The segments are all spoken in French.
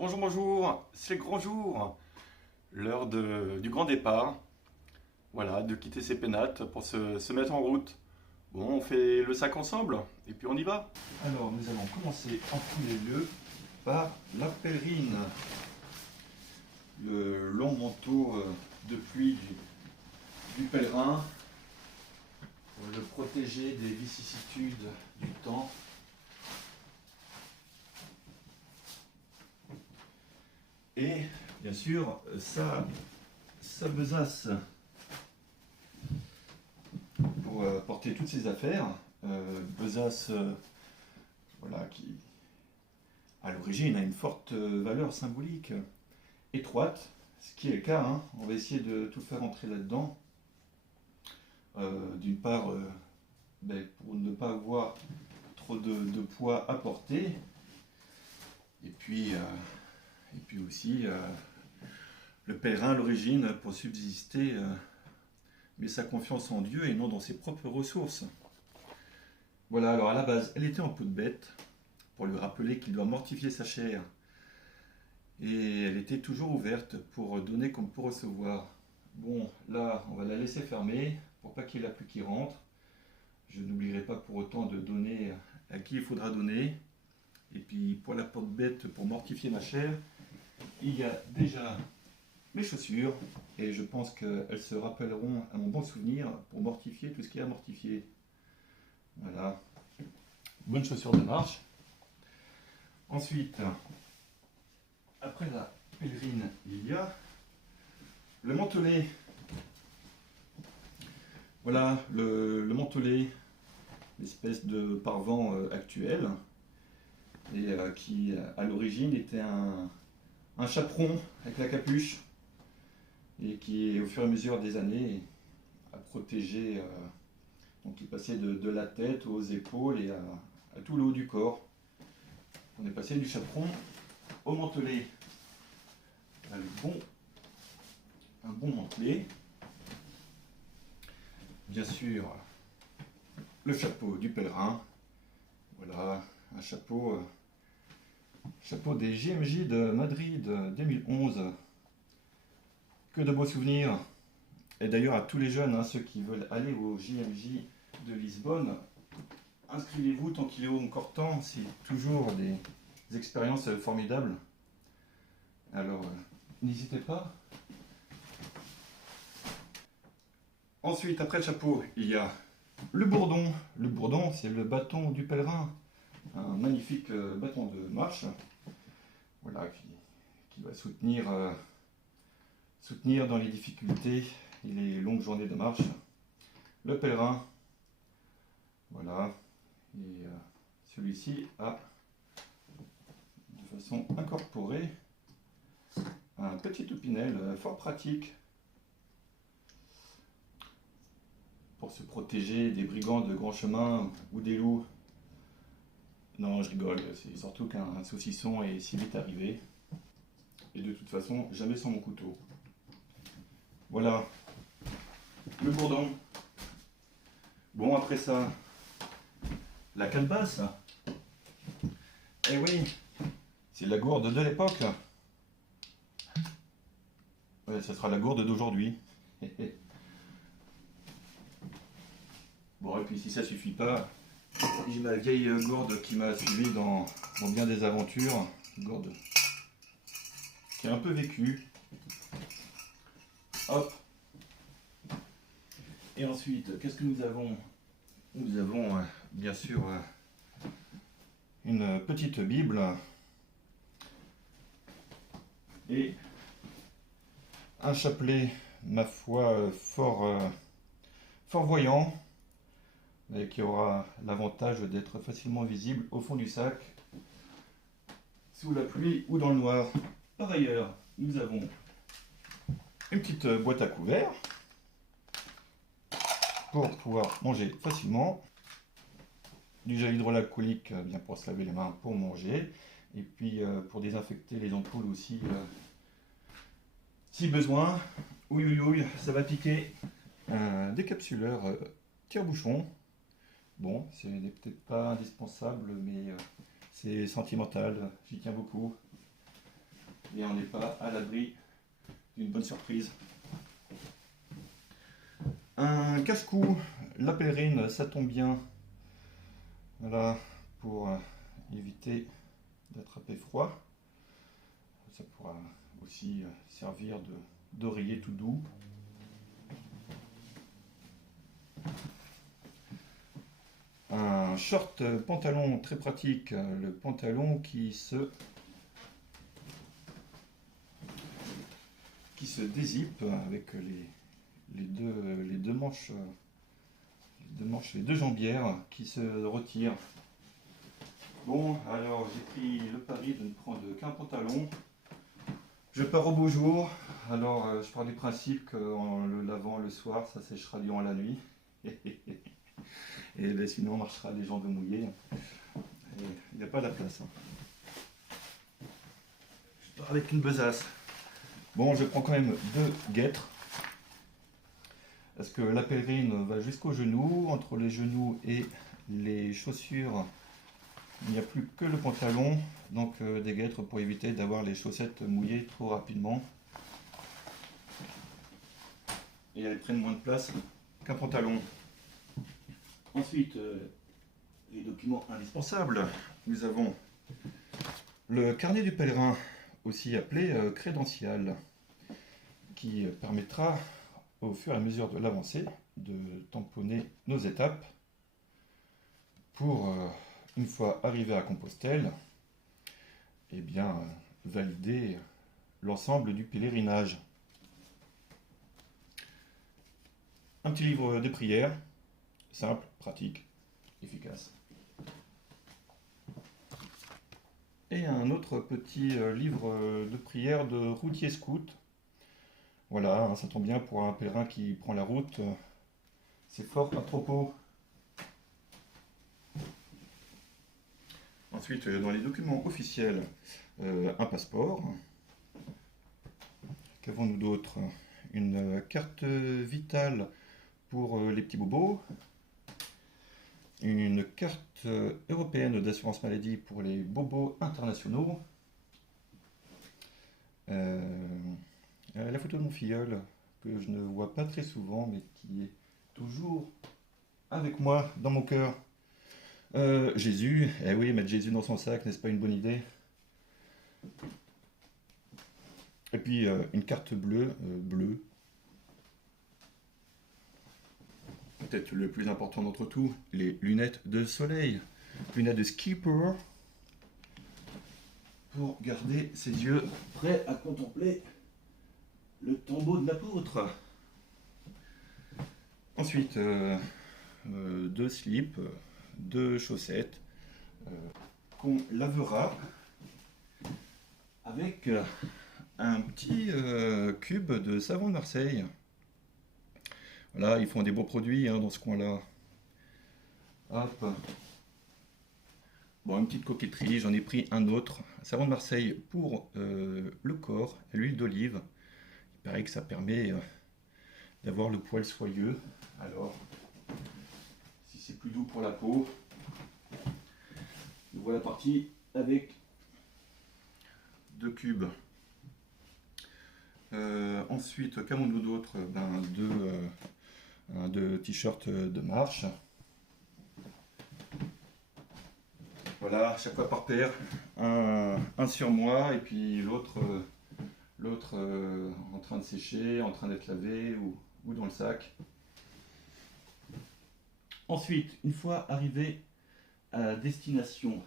Bonjour, bonjour, c'est le grand jour, l'heure du grand départ. Voilà, de quitter ses pénates pour se mettre en route. Bon, on fait le sac ensemble et puis on y va. Alors, nous allons commencer en premier lieu par la pèlerine, le long manteau de pluie du pèlerin pour le protéger des vicissitudes du temps. Et bien sûr, sa besace pour porter toutes ses affaires. Besace voilà, qui à l'origine a une forte valeur symbolique, étroite, ce qui est le cas. Hein. On va essayer de tout faire entrer là-dedans. D'une part, pour ne pas avoir trop de poids à porter. Et puis aussi, le pèlerin à l'origine, pour subsister, met sa confiance en Dieu et non dans ses propres ressources. Voilà, alors à la base, elle était en peau de bête, pour lui rappeler qu'il doit mortifier sa chair. Et elle était toujours ouverte pour donner comme pour recevoir. Bon, là, on va la laisser fermer, pour pas qu'il y ait la pluie qui rentre. Je n'oublierai pas pour autant de donner à qui il faudra donner. Et puis pour la peau de bête, pour mortifier ma chair, il y a déjà mes chaussures. Et je pense qu'elles se rappelleront à mon bon souvenir pour mortifier tout ce qui est à mortifier. Voilà. Bonne chaussure de marche. Ensuite, après la pèlerine, il y a le mantelet. Voilà, le mantelet, l'espèce de parvent actuel, et qui à l'origine était un chaperon avec la capuche, et qui au fur et à mesure des années a protégé, donc il passait de la tête aux épaules et à tout le haut du corps. On est passé du chaperon au mantelet. Un bon mantelet. Bien sûr, le chapeau du pèlerin. Voilà, un chapeau des JMJ de Madrid 2011. Que de beaux souvenirs. Et d'ailleurs à tous les jeunes, hein, ceux qui veulent aller au JMJ de Lisbonne, inscrivez-vous tant qu'il est encore temps. C'est toujours des expériences formidables. Alors, n'hésitez pas. Ensuite, après le chapeau, il y a le bourdon. Le bourdon, c'est le bâton du pèlerin. Un magnifique bâton de marche. Voilà, qui va soutenir dans les difficultés et les longues journées de marche. Le pèlerin. Voilà. Et celui-ci a, de façon incorporée, un petit opinel fort pratique pour se protéger des brigands de grand chemin ou des loups. Non, je rigole, c'est surtout qu'un saucisson est si vite arrivé. Et de toute façon, jamais sans mon couteau. Voilà, le bourdon. Bon, après ça, la calebasse. Eh oui, c'est la gourde de l'époque. Ouais, ça sera la gourde d'aujourd'hui. Bon, et puis si ça suffit pas, j'ai ma vieille gourde qui m'a suivi dans bien des aventures. Une gourde qui a un peu vécu. Hop. Et ensuite, qu'est-ce que nous avons? Nous avons bien sûr une petite Bible et un chapelet, ma foi, fort voyant, et qui aura l'avantage d'être facilement visible au fond du sac, sous la pluie ou dans le noir. Par ailleurs, nous avons une petite boîte à couverts pour pouvoir manger facilement, du gel hydroalcoolique bien pour se laver les mains pour manger, et puis pour désinfecter les ampoules aussi si besoin. Oui, ça va piquer. Un décapsuleur tire-bouchon. Bon, c'est peut-être pas indispensable, mais c'est sentimental, j'y tiens beaucoup. et on n'est pas à l'abri d'une bonne surprise. Un cache-cou, la pèlerine, ça tombe bien. Voilà, pour éviter d'attraper froid. Ça pourra aussi servir d'oreiller tout doux. Un short pantalon très pratique, le pantalon qui se dézippe avec les deux manches, les deux jambières qui se retirent. Bon, alors j'ai pris le pari de ne prendre qu'un pantalon. Je pars au beau jour, alors je pars du principe qu'en le lavant le soir, ça séchera durant la nuit. Et ben, sinon on marchera les jambes mouillées. Il n'y a pas la place. Je pars avec une besace. Bon, je prends quand même 2 guêtres. Parce que la pèlerine va jusqu'aux genoux. Entre les genoux et les chaussures, il n'y a plus que le pantalon. Donc des guêtres pour éviter d'avoir les chaussettes mouillées trop rapidement. Et elles prennent moins de place qu'un pantalon. Ensuite, les documents indispensables. Nous avons le carnet du pèlerin, aussi appelé crédential, qui permettra au fur et à mesure de l'avancée de tamponner nos étapes pour, une fois arrivé à Compostelle, eh bien, valider l'ensemble du pèlerinage. Un petit livre de prière, simple, pratique, efficace. Et un autre petit livre de prière de routier scout. Voilà, ça tombe bien pour un pèlerin qui prend la route. C'est fort à propos. Ensuite, dans les documents officiels, un passeport. Qu'avons-nous d'autre? Une carte vitale pour les petits bobos. Une carte européenne d'assurance maladie pour les bobos internationaux. La photo de mon filleul, que je ne vois pas très souvent, mais qui est toujours avec moi, dans mon cœur. Jésus, eh oui, mettre Jésus dans son sac, n'est-ce pas une bonne idée? Et puis une carte bleue, peut-être le plus important d'entre tous, les lunettes de soleil, lunettes de skipper, pour garder ses yeux prêts à contempler le tombeau de l'apôtre. Ensuite, 2 slips, 2 chaussettes qu'on lavera avec un petit cube de savon de Marseille. Voilà, ils font des beaux produits dans ce coin-là. Hop. Bon, une petite coquetterie, j'en ai pris un autre. Un savon de Marseille pour le corps, à l'huile d'olive. Il paraît que ça permet d'avoir le poil soyeux. Alors, si c'est plus doux pour la peau, nous voilà partis avec 2 cubes. Ensuite, qu'avons-nous d'autre? Deux t-shirts de marche. Voilà, chaque fois par paire. Un sur moi et puis l'autre en train de sécher, en train d'être lavé ou dans le sac. Ensuite, une fois arrivé à destination,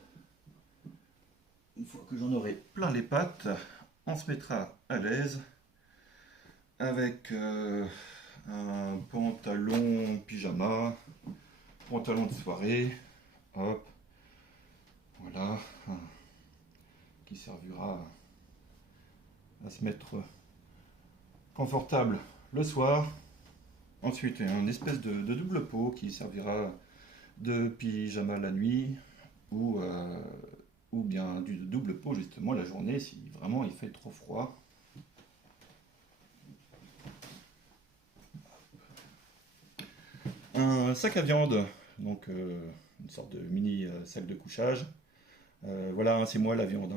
une fois que j'en aurai plein les pattes, on se mettra à l'aise avec un pantalon pyjama, pantalon de soirée, hop, voilà, qui servira à se mettre confortable le soir. Ensuite, une espèce de double pot qui servira de pyjama la nuit ou bien du double pot justement la journée si vraiment il fait trop froid. Un sac à viande, donc une sorte de mini sac de couchage. Voilà, c'est moi la viande.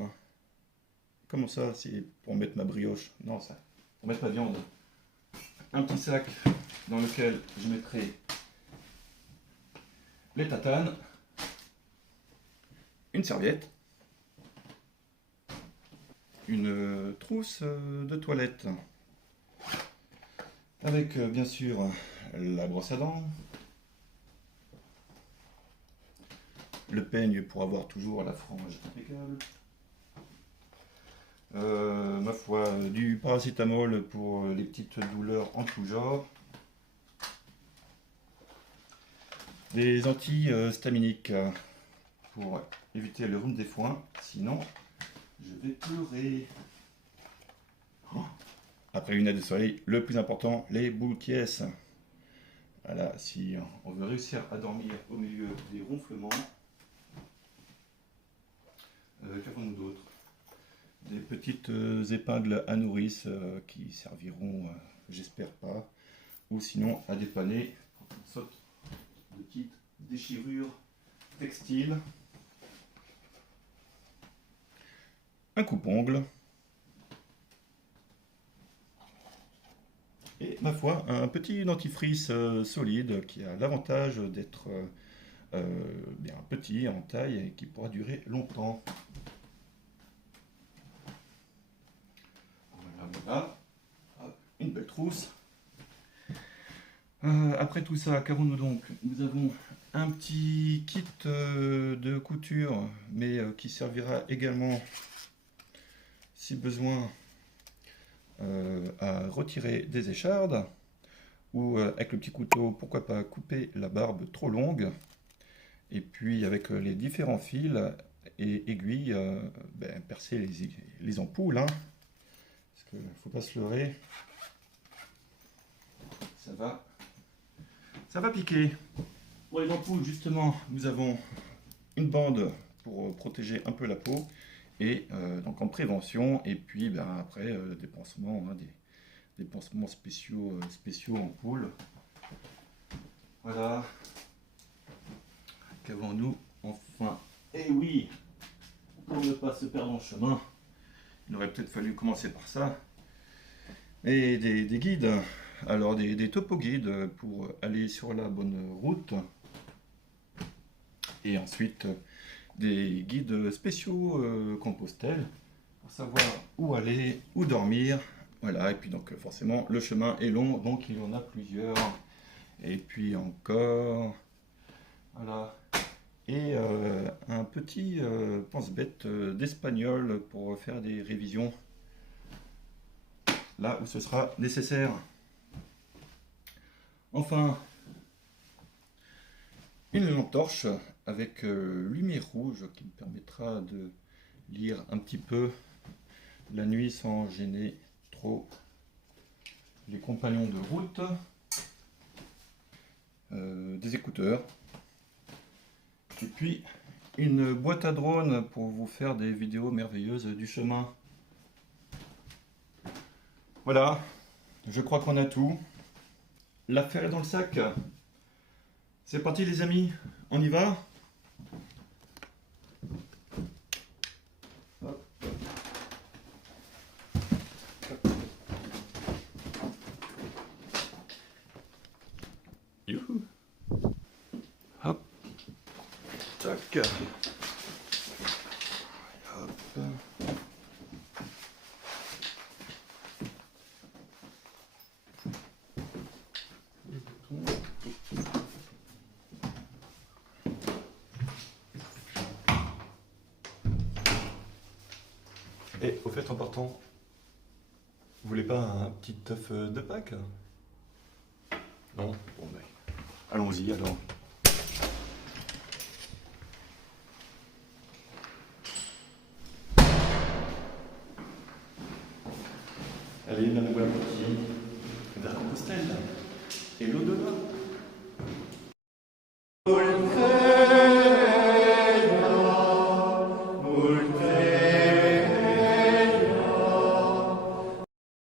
Comment ça? C'est pour mettre ma brioche? Non, ça, pour mettre ma viande. Un petit sac dans lequel je mettrai les tatanes, une serviette, une trousse de toilette, avec bien sûr la brosse à dents, le peigne pour avoir toujours la frange impeccable, ma foi, du paracétamol pour les petites douleurs en tout genre, des antihistaminiques pour éviter le rhume des foins, sinon je vais pleurer. Après une aide de soleil, le plus important, les boules qui est. Voilà, si on veut réussir à dormir au milieu des ronflements, qu'avons-nous d'autre? Des petites épingles à nourrice qui serviront, j'espère pas, ou sinon à dépanner une sorte de petite déchirure textile, un coupe-ongle, et ma foi, un petit dentifrice solide qui a l'avantage d'être bien petit en taille et qui pourra durer longtemps. Voilà, une belle trousse. Après tout ça, qu'avons-nous donc? Nous avons un petit kit de couture, mais qui servira également, si besoin, à retirer des échardes, ou avec le petit couteau, pourquoi pas couper la barbe trop longue, et puis avec les différents fils et aiguilles, percer les ampoules, hein, parce qu'il ne faut pas se leurrer, ça va piquer. Pour les ampoules, justement, nous avons une bande pour protéger un peu la peau, et donc en prévention, et puis après des pansements, hein, des pansements spéciaux ampoules. Voilà. Qu'avons-nous enfin? Eh oui, pour ne pas se perdre en chemin, il aurait peut-être fallu commencer par ça. Et des guides, alors des topo-guides pour aller sur la bonne route. Et ensuite, des guides spéciaux Compostelle pour savoir où aller, où dormir. Voilà, et puis donc forcément, le chemin est long, donc il y en a plusieurs. Et puis encore, voilà. Et un petit pense-bête d'espagnol pour faire des révisions là où ce sera nécessaire. Enfin, une lampe torche avec lumière rouge qui me permettra de lire un petit peu la nuit sans gêner trop les compagnons de route, des écouteurs, et puis une boîte à drone pour vous faire des vidéos merveilleuses du chemin. Voilà, je crois qu'on a tout. L'affaire est dans le sac. C'est parti les amis, on y va? Hop. Youhou. Hop. Tac. Hop. Et au fait, en partant, vous voulez pas un petit œuf de Pâques? Non? Bon, ben, allons-y alors. Allez, la voilà partie vers Compostelle. Et l'au-delà.